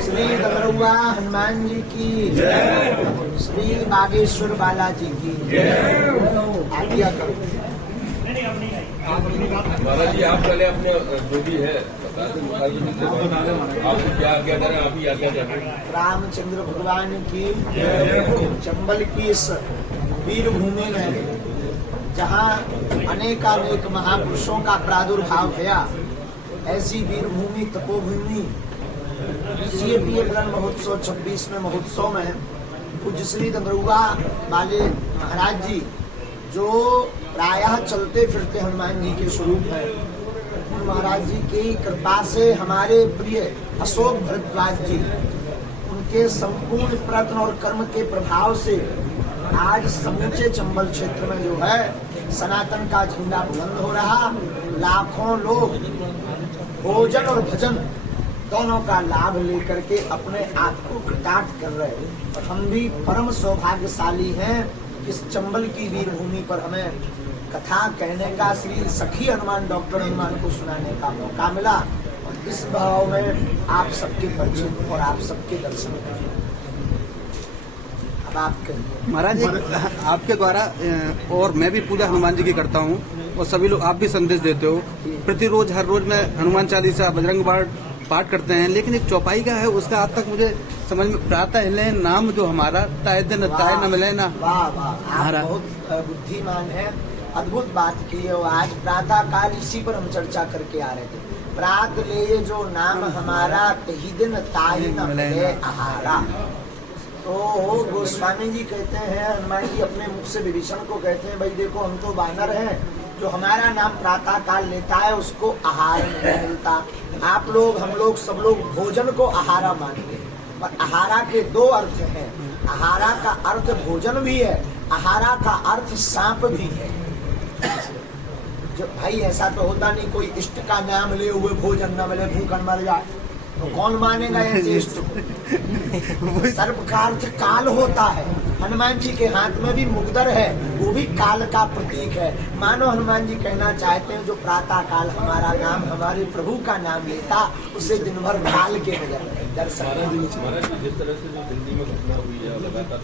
श्री दमरुआ हनुमान जी की जय, श्री बागेश्वर बालाजी की जय। आज्ञा करो महाराज जी, आप पहले अपने जो भी है बता दें, आपको क्या आज्ञा करें, आप ही आज्ञा करें। रामचंद्र भगवान की चंबल की इस वीर भूमि में जहाँ अनेकानेक महापुरुषों का प्रादुर्भाव भया, ऐसी वीर भूमि तपोभूमि सीएपीए मिलन महोत्सव 26वें महोत्सव में पूज्य श्री दमरुआ वाले महाराज जी जो प्रायः चलते फिरते हनुमान जी के स्वरूप है, उन महाराज जी की कृपा से हमारे प्रिय अशोक भरद्वाज जी, उनके संपूर्ण प्रयत्न और कर्म के प्रभाव से आज समूचे चंबल क्षेत्र में जो है सनातन का झंडा बुलंद हो रहा। लाखों लोग भोजन और भजन दोनों का लाभ लेकर के अपने आप को कृतार्थ कर रहे हैं। और हम भी परम सौभाग्यशाली हैं, इस चंबल की वीर भूमि पर हमें कथा कहने का, श्री सखी हनुमान डॉक्टर हनुमान को सुनाने का मौका मिला। और इस भाव में आप सबके परिचित और आप सबके दर्शन करें। अब आप कहिए महाराज, आपके द्वारा और मैं भी पूजा हनुमान जी की करता हूँ और सभी लोग, आप भी संदेश देते हो प्रतिरोज, हर रोज मैं हनुमान चालीसा बजरंग बाण पाठ करते हैं, लेकिन एक चौपाई का है उसका आज तक मुझे समझ में प्रातः हिले नाम जो हमारा ताय दिन ताय न मिले ना। वाह वाह, आप बहुत बुद्धिमान है, अद्भुत बात की है। आज प्रातः काल इसी पर हम चर्चा करके आ रहे थे। प्रात ले जो नाम हमारा, तही दिन ताय न मिले आहारा। तो गोस्वामी जी कहते हैं, हनुमान जी अपने मुख से विभीषण को कहते हैं, भाई देखो हम तो वानर हैं, जो हमारा नाम प्रातः काल लेता है उसको आहार नहीं मिलता। आप लोग, हम लोग, सब लोग भोजन को आहारा मानते हैं, पर आहारा के दो अर्थ हैं। आहारा का अर्थ भोजन भी है, आहारा का अर्थ सांप भी है। जो भाई ऐसा तो होता नहीं कोई इष्ट का नाम ले हुए भोजन न मिले, भूखन मर जाए, तो कौन मानेगा ऐसे इष्ट को। सर्प का अर्थ काल होता है, हनुमान जी के हाथ में भी मुगदर है, वो भी काल का प्रतीक है। मानो हनुमान जी कहना चाहते हैं, जो प्रातः काल हमारा नाम, हमारे प्रभु का नाम लेता, उसे दिन भर काल के नजर नहीं दर्शन। जिस तरह से जो दिल्ली में घटना हुई है, लगातार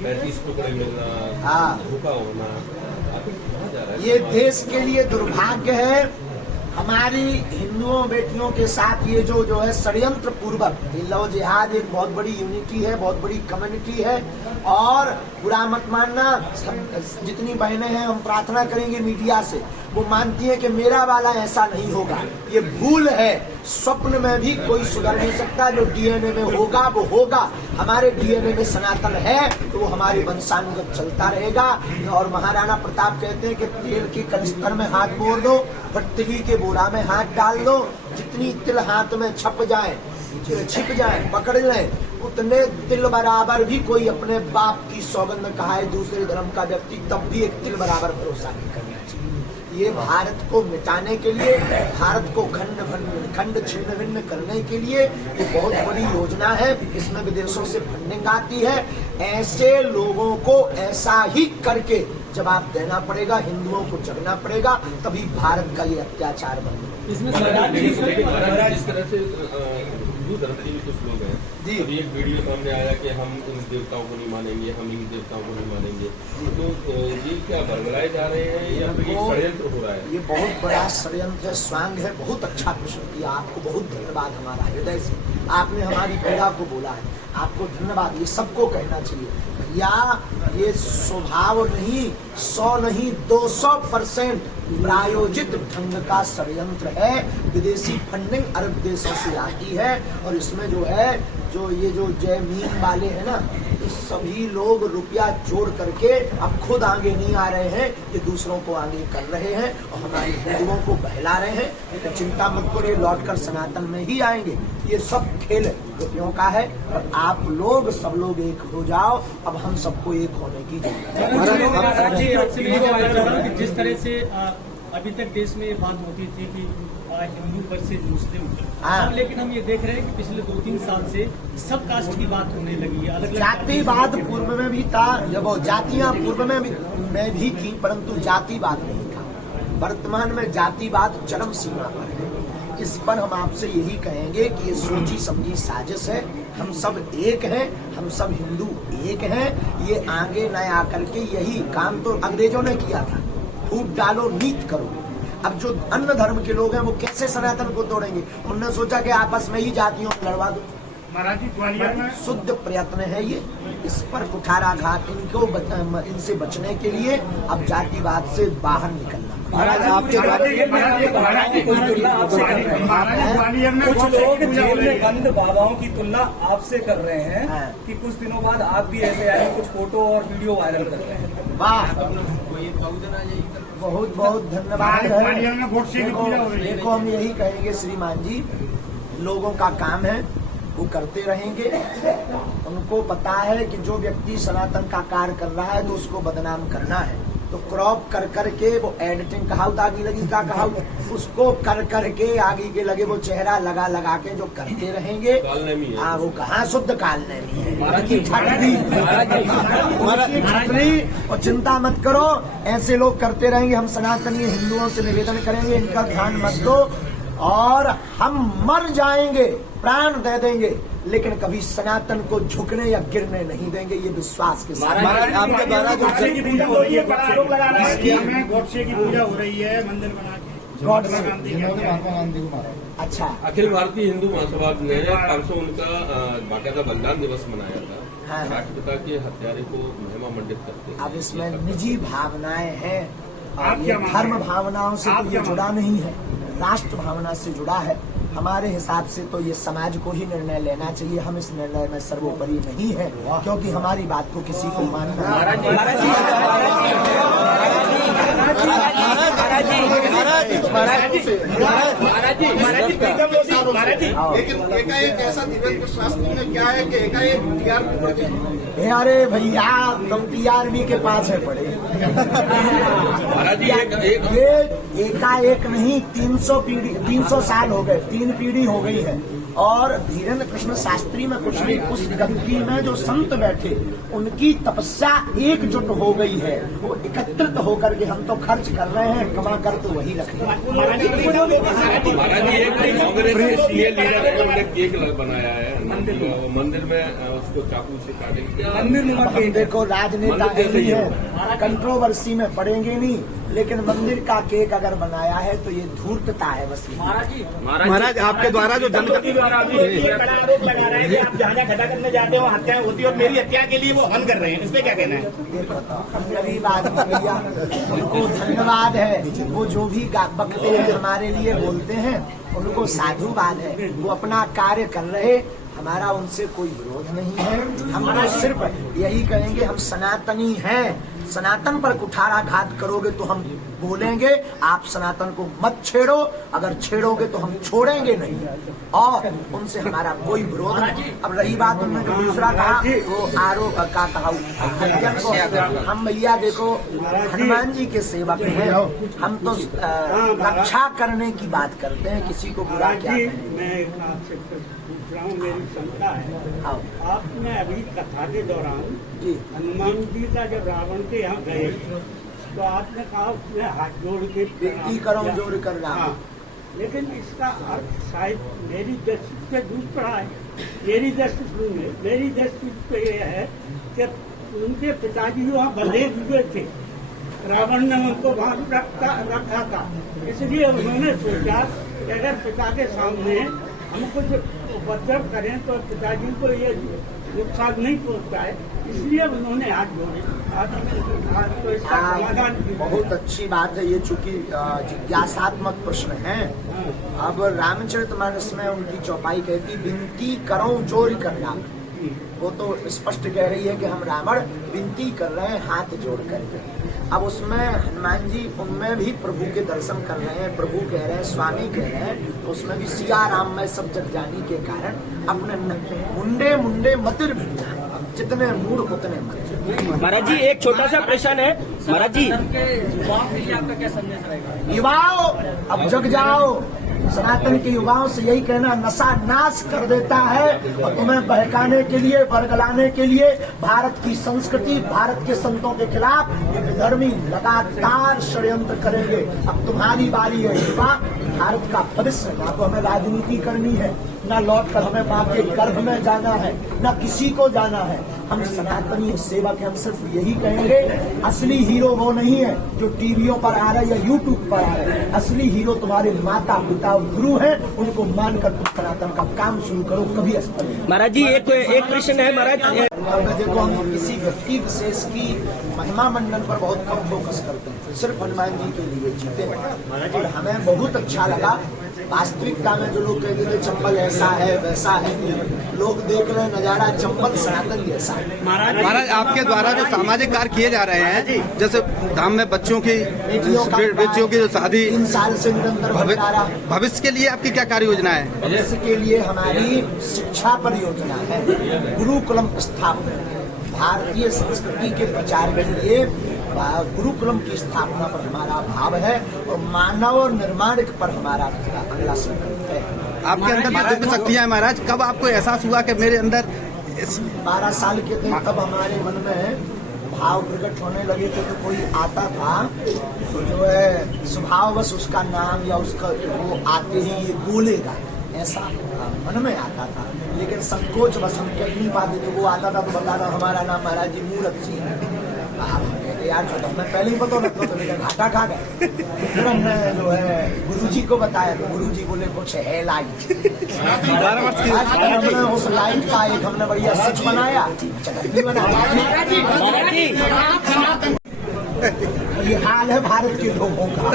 35 टुकड़े मिलना, हाँ, भूखा होना, ये देश के लिए दुर्भाग्य है। हमारी हिंदुओं बेटियों के साथ ये जो है षड्यंत्र पूर्वक, लव जिहाद एक बहुत बड़ी यूनिटी है, बहुत बड़ी कम्युनिटी है। और बुरा मत मानना, जितनी बहनें हैं हम प्रार्थना करेंगे मीडिया से, वो मानती है कि मेरा वाला ऐसा नहीं होगा, ये भूल है। स्वप्न में भी कोई सुधर नहीं सकता, जो डीएनए में होगा वो होगा। हमारे डीएनए में सनातन है तो वो हमारी वंशानुगत चलता रहेगा। और महाराणा प्रताप कहते हैं कि तेल के कनिस्तर में हाथ मोड़ दो, भट्टी के बोरा में हाथ डाल दो, जितनी तिल हाथ में छिप जाए पकड़ लें, उतने तिल बराबर भी कोई अपने बाप की सौगंध कहाए दूसरे धर्म का व्यक्ति, तब भी एक तिल बराबर भरोसा नहीं करना चाहिए। ये भारत को मिटाने के लिए, भारत को खंड छिन्न भिन्न करने के लिए ये बहुत बड़ी योजना है। इसमें विदेशों से फंडिंग आती है। ऐसे लोगों को ऐसा ही करके जवाब देना पड़ेगा, हिंदुओं को जगना पड़ेगा, तभी भारत का ये अत्याचार बंद होगा। इसमें जिस तरह से हिंदू धर्म के कुछ लोग हैं जी, अभी एक वीडियो सामने आया कि हम इन देवताओं को नहीं मानेंगे, हम इन देवताओं को नहीं मानेंगे, तो ये क्या बरगलाए जा रहे हैं या फिर ये षड्यंत्र हो रहा है? ये बहुत बड़ा षड्यंत्र है, स्वांग है। बहुत अच्छा प्रश्न किया, आपको बहुत धन्यवाद हमारा हृदय से। आपने हमारी पीड़ा को बोला है, आपको धन्यवाद। ये सबको कहना चाहिए भैया, ये स्वभाव नहीं, 100 नहीं 200% प्रायोजित ढंग का षड्यंत्र है। विदेशी फंडिंग अरब देशों से आती है और इसमें जो है ये जो जय मीम वाले हैं ना, ये सभी लोग रुपया जोड़ करके अब खुद आगे नहीं आ रहे हैं, ये दूसरों को आगे कर रहे हैं और हमारे हिंदुओं को बहला रहे हैं। तो चिंता मत करो, लौट कर सनातन में ही आएंगे। ये सब खेल रुपयों का है और आप लोग सब लोग एक हो जाओ। अब हम सबको एक होने की जरूरत है। जिस तरह से अभी तक देश में ये बात होती थी कि हिंदू वर्सेज मुस्लिम, लेकिन हम ये देख रहे हैं कि पिछले 2-3 साल से सब कास्ट की बात होने लगी है। अलग जातिवाद पूर्व में भी था, जब जातियां पूर्व में भी थी, परंतु जातिवाद नहीं था। वर्तमान में जातिवाद चरम सीमा पर है। इस पर हम आपसे यही कहेंगे कि ये सोची समझी साजिश है। हम सब एक हैं, हम सब हिंदू एक हैं। ये आगे न आकर के यही काम तो अंग्रेजों ने किया था, फूट डालो नीत करो। अब जो अन्य धर्म के लोग हैं वो कैसे सनातन को तोड़ेंगे? उन्होंने सोचा कि आपस में ही जातियों में लड़वा दो। महाराज जी ग्वालियर में शुद्ध प्रयत्न है ये, इस पर कुठाराघात इनसे बचने के लिए अब जातिवाद से बाहर निकलना। महाराज आपके ग्वालियर में कुछ लोग जेल में बंद बाबाओं की तुलना आपसे कर रहे हैं हाँ। कि कुछ दिनों बाद आप भी ऐसे आए, कुछ फोटो और वीडियो वायरल कर रहे हैं। वाह, बहुत बहुत धन्यवाद ग्वालियर है। में गोडसे की पूजा हो रही है। देखो हम यही कहेंगे श्रीमान जी, लोगों का काम है वो करते रहेंगे। उनको पता है कि जो व्यक्ति सनातन का कार्य कर रहा है तो उसको बदनाम करना है, तो क्रॉप कर करके वो एडिटिंग कहावत आगे लगी का कहावत उसको कर करके आगे के लगे वो चेहरा लगा लगा के जो करते रहेंगे। कालनेमी है। हाँ, वो कहाँ शुद्ध कालनेमी है, उनकी छतरी। और चिंता मत करो, ऐसे लोग करते रहेंगे। हम सनातनी हिंदुओं से निवेदन करेंगे इनका ध्यान मत दो, और हम मर जाएंगे, प्राण दे देंगे, लेकिन कभी सनातन को झुकने या गिरने नहीं देंगे, ये विश्वास के साथ। आपके द्वारा जो गोडसे की पूजा हो रही है, गोडसे की पूजा हो रही है मंदिर बना के। गॉडसे। महात्मा गांधी को मारा। अच्छा, अखिल भारतीय हिंदू महासभा ने परसों उनका बाकायदा बलिदान दिवस मनाया था। हाँ। राष्ट्रपिता के हत्यारे को महिमा मंडित करते हैं। अब इसमें निजी भावनाएं हैं, आप और क्या ये मानते धर्म हैं? भावनाओं से आप तो क्या ये जुड़ा नहीं है, राष्ट्र भावना से जुड़ा है। हमारे हिसाब से तो ये समाज को ही निर्णय लेना चाहिए, हम इस निर्णय में सर्वोपरि नहीं है, क्योंकि हमारी बात को किसी को मानना लेकिन एकाएक ऐसा दिव्येंद्र शास्त्री में क्या है कि एकाएक टीआरपी बढ़ गई। अरे भैया, तुम टीआरपी के पास है पड़े। महाराज जी ये एकाएक नहीं, 300 साल हो गए, 3 पीढ़ी हो गई है। और धीरेन्द्र कृष्ण शास्त्री में कुछ नहीं, उस गद्दी में जो संत बैठे उनकी तपस्या एकजुट हो गई है, वो एकत्रित होकर के हम तो खर्च कर रहे हैं, कमा कर तो वही रख रहे हैं। महाराज जी एक कांग्रेस के सीए लीडर है, उन्होंने केक बनाया है मंदिर में, उसको चाकू से काटेंगे। हम देखो राजनेता नहीं है, कंट्रोवर्सी में पड़ेंगे नहीं, लेकिन मंदिर का केक अगर बनाया है तो ये धूर्तता है बस। महाराज आपके द्वारा जो जानकारी आरोप लगा रहे हैं कि आप जहाँ घटा करने जाते हो हत्या होती है, और मेरी हत्या के लिए वो हल कर रहे हैं, इस पे क्या कहना है? देखो तो हम गरीब आदमी भैया, उनको धन्यवाद है, वो जो भी बकते हैं हमारे लिए बोलते हैं, उनको साधुवाद है, वो अपना कार्य कर रहे, हमारा उनसे कोई विरोध नहीं है। हम तो सिर्फ यही कहेंगे, हम सनातनी हैं, सनातन पर कुठाराघात करोगे तो हम बोलेंगे आप सनातन को मत छेड़ो, अगर छेड़ोगे तो हम छोड़ेंगे नहीं, और उनसे हमारा कोई विरोध नहीं। अब रही बात उन्होंने जो दूसरा कहा, वो आरोप का कहा, हम भैया देखो हनुमान जी के सेवक हैं, हम तो रक्षा करने की बात करते हैं, किसी को बुरा क्या कहें। मैं आपसे पूछ रहा हूँ, मेरी शंका है, आओ आपने अभी कथा के दौरान जी, हनुमान जी का जब रावण के यहाँ गए तो आपने कहा उसने हाथ जोड़ के विनती करो जोड़ कर रहा। हाँ, लेकिन इसका अर्थ शायद मेरी दृष्टि से दूसरा है। मेरी दृष्टि सुनिए, मेरी दृष्टि पे यह है कि उनके पिताजी वहाँ बंधे हुए थे, रावण ने उनको वहाँ रखा था, इसलिए उन्होंने सोचा कि अगर पिता के सामने हम कुछ उपद्रव करें तो पिताजी को ये नुकसान नहीं पहुँचता है, इसलिए उन्होंने हाथ जोड़े। तो इसका समाधान बहुत अच्छी बात है ये, चूंकि जिज्ञासात्मक प्रश्न है। अब रामचरितमानस में उनकी चौपाई कहती विनती करो जोर करना, वो तो स्पष्ट कह रही है कि हम रावण विनती कर रहे हैं हाथ जोड़ करके। अब उसमें हनुमान जी उनमें भी प्रभु के दर्शन कर रहे हैं, प्रभु कह रहे हैं, स्वामी कह रहे हैं, तो उसमें भी सिया राम में सब जग जानी के कारण अपने मुंडे मुंडे मतिर भिड़ना, जितने मूड उतने मत। महाराज जी एक छोटा सा प्रश्न है, महाराज जी आपका क्या संदेश रहेगा? युवाओं अब जग जाओ, सनातन के युवाओं से यही कहना, नशा नाश कर देता है, और तुम्हें बहकाने के लिए, बरगलाने के लिए भारत की संस्कृति, भारत के संतों के खिलाफ ये विधर्मी लगातार षड्यंत्र करेंगे। अब तुम्हारी बारी है युवा, भारत का भविष्य। ना तो हमें राजनीति करनी है, ना लौट कर हमें बाप के गर्भ में जाना है, ना किसी को जाना है। हम सनातनी सेवक हैं, हम सिर्फ यही कहेंगे, असली हीरो वो नहीं है जो टीवियों पर आ रहे या यूट्यूब पर आ रहे। असली हीरो तुम्हारे माता पिता और गुरु हैं, उनको मानकर तुम सनातन का काम शुरू करो, कभी असफल नहीं। महाराज जी एक प्रश्न है महाराज। देखो, हम किसी व्यक्ति विशेष की महिमा मंडन पर बहुत कम फोकस करते हैं, सिर्फ हनुमान जी के लिए जीते हैं। और हमें बहुत अच्छा लगा, वास्तविकता में जो लोग कहते थे चंबल ऐसा है वैसा है, लोग देख रहे हैं नजारा चंबल सनातन जैसा है। महाराज आपके द्वारा जो सामाजिक कार्य किए जा रहे हैं, जैसे धाम में बच्चों की बेटियों की जो शादी 3 साल से निरंतर भविष्य के लिए आपकी क्या कार्य योजना है? भविष्य के लिए हमारी शिक्षा परियोजना है, गुरुकुलम स्थापना, भारतीय संस्कृति के प्रचार के लिए गुरुकुलम की स्थापना पर हमारा भाव है और मानव निर्माण पर हमारा अगला संकल्प है। आपके अंदर दिव्य शक्तियां हैं महाराज, कब आपको एहसास हुआ कि मेरे अंदर 12 साल के थे तब हमारे मन में भाव प्रकट होने लगे थे। तो कोई आता था तो जो है स्वभाववश उसका नाम या उसका वो आते ही ये बोलेगा, ऐसा मन में आता था। लेकिन संकोच बस हम कह नहीं पाते थे। वो आता था तो बताता हमारा नाम महाराज जी मूर्त सिंह। कहते यार जो हमें पहले ही पता लगता तो लेकिन घाटा खा गए। फिर हमने जो है गुरुजी को बताया तो गुरुजी बोले कुछ है लाइट। हमने उस लाइट का एक हमने बढ़िया स्विच बनाया, चटनी बनाया। ये हाल है भारत के लोगों का,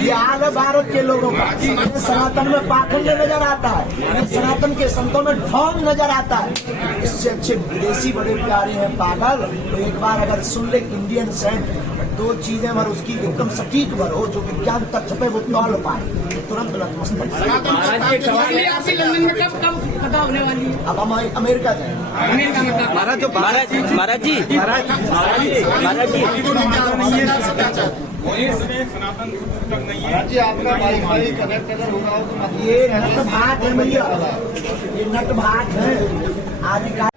ये हाल है भारत के लोगों का। सनातन में पाखंड नजर आता है, सनातन के संतों में ढोंग नजर आता है। इससे अच्छे विदेशी बड़े प्यारे हैं पागल। तो एक बार अगर सुन ले इंडियन सेंट 2 चीजें मर उसकी एकदम सटीक भर हो जो विज्ञान तथ्य पे वो तौल पाए, तुरंत नतमस्तक। पता होने वाली है अब हम अमेरिका जाएंगे। महाराज जो महाराज जी आपका वाईफाई कनेक्ट अगर होगा तो ये नट भाट है भैया, ये नट भाट है आदि का।